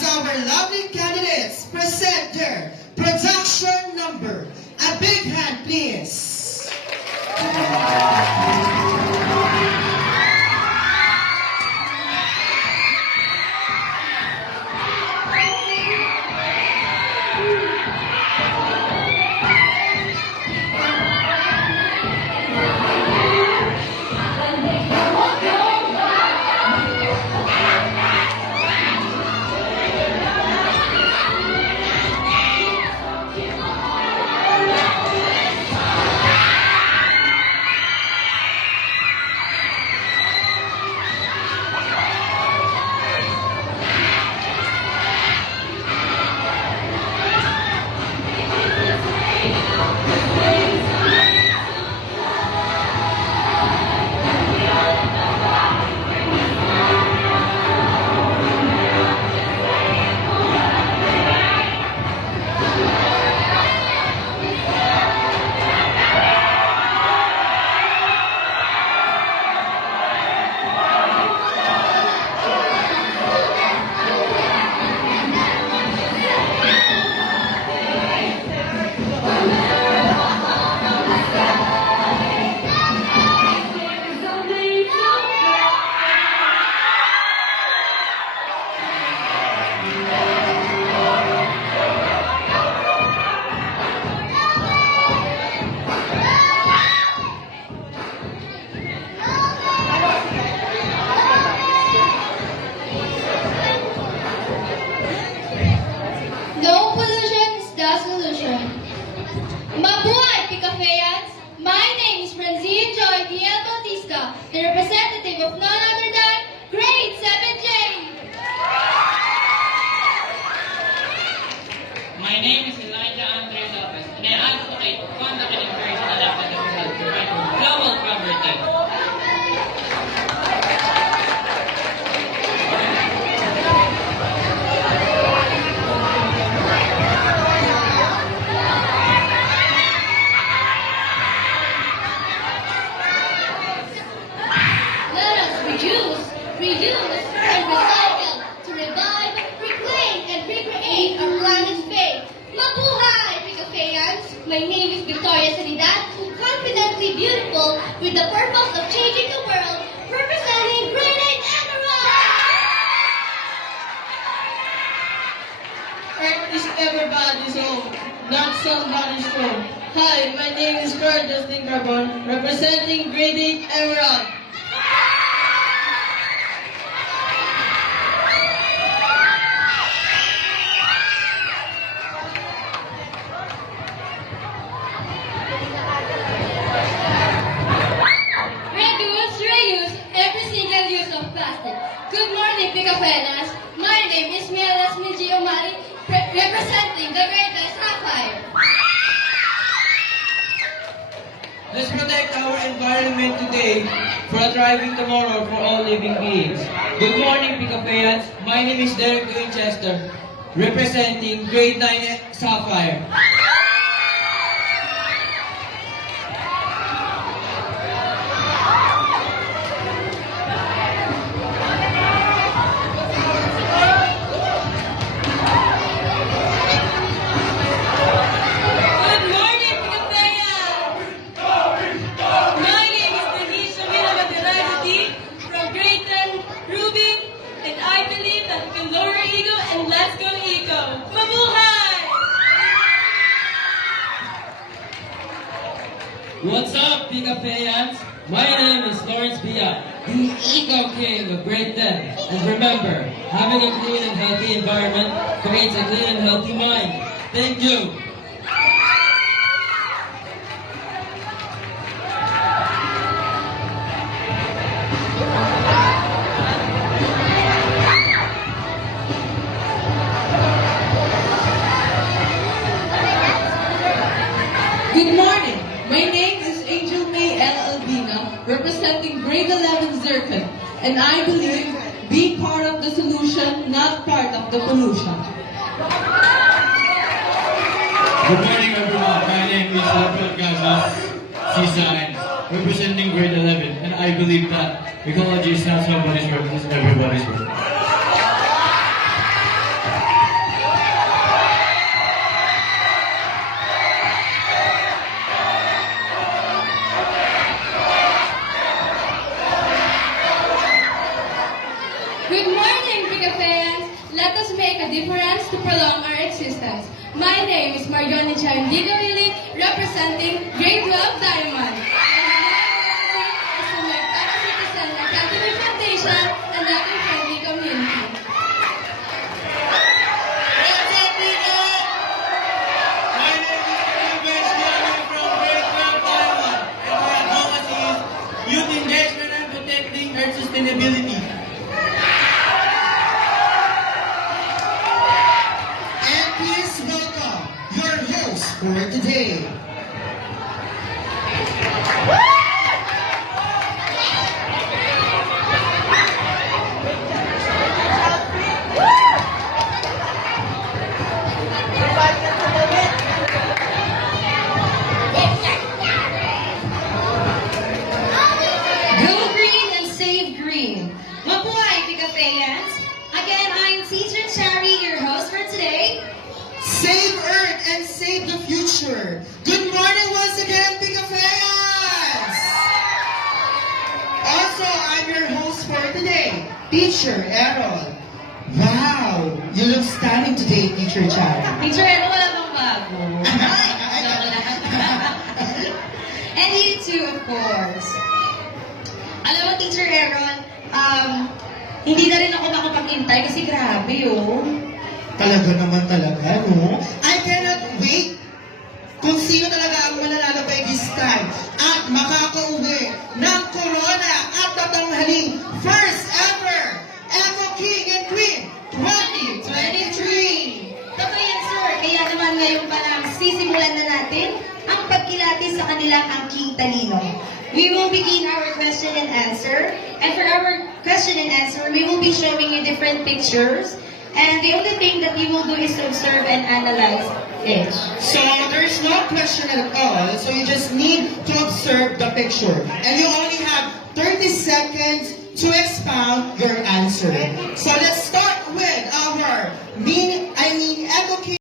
as our lovely candidates present their production number. A big hand, please. No pollution is the solution. Mabuhay, Picafeyans! My name is Francine Joy D.L. Bautista, the representative of none other than Grade 7J. My name is Elijah Andre Lopez, and I advocate for conduct and encourage the elected officials to provide for global poverty. Let us reuse, and recycle to revive, reclaim, and recreate our planet's fate. Mabuhay, Picafeyans! My name is Victoria Sanidad, confidently beautiful with the purpose of changing the world, representing Grade 8 Emerald! Earth is everybody's home, not somebody's home. Hi, my name is Carl Justin Carbon, representing Grade 8 Emerald. Reduce, every single use of plastic. Good morning, Picafeyans. My name is Mielas Miji Omari, representing the Greatest Sapphire. Let's protect our environment today for a thriving tomorrow for all living beings. Good morning, Picafeyans. My name is Derek Winchester, representing Grade 9 Sapphire. Good morning, Picafeyans! My name is Denise Shamira Materagati from Grade 10 Rubin, and I believe that we can lower ego and let's go eco. Mabuhay! What's up, Picafeyans? My name is Lawrence Bia, the Eco King of Grade 10. And remember, having a clean and healthy environment creates a clean and healthy mind. Thank you. Good morning. My name is Angel May L. Albina, representing Grade 11 Zircon, and I believe be part of the solution, not part of the pollution. Good morning, everyone. My name is Albert Gazas, C-Science, representing Grade 11, and I believe that ecology is not somebody's work, it's everybody's work. Good morning, Pika fans! Let us make a difference to prolong our existence. My name is Marioni Chandigo Ili, representing Grade 12 Diamond. And my message is to make better citizen Academy Foundation and Latin friendly community. What's up, Nico? My name is Ruben Gianni from Grade 12 Taiwan, and my advocacy is youth engagement and protecting Earth sustainability. And please welcome your host for today. Go green and save green. Mabuhay, Pika fans! Again, I'm Teacher Cherry, your host for today. Save Earth and save the future. Good morning once again, Pika fans! Also, I'm your host for today, Teacher Errol. Wow, you look stunning today, Teacher Chara. Teacher, ano wala bang bago? And you too, of course. Alam mo, Teacher Aaron, hindi na rin ako makapag-intay kasi grabe, oh. Talaga naman talaga, no? I cannot wait kung sino talaga ang mananalo by this time at makakauwi ng Corona at tatanghaling first ever Evo King and Queen 2023! Totoo yan, sir. Kaya naman ngayon pa lang sisimulan na natin ang pagkilati sa kanilang angking talino. We will begin our question and answer. And for our question and answer, we will be showing you different pictures. And the only thing that you will do is to observe and analyze it. So there's no question at all, so you just need to observe the picture. And you only have 30 seconds to expound your answer. So let's start with our Evo King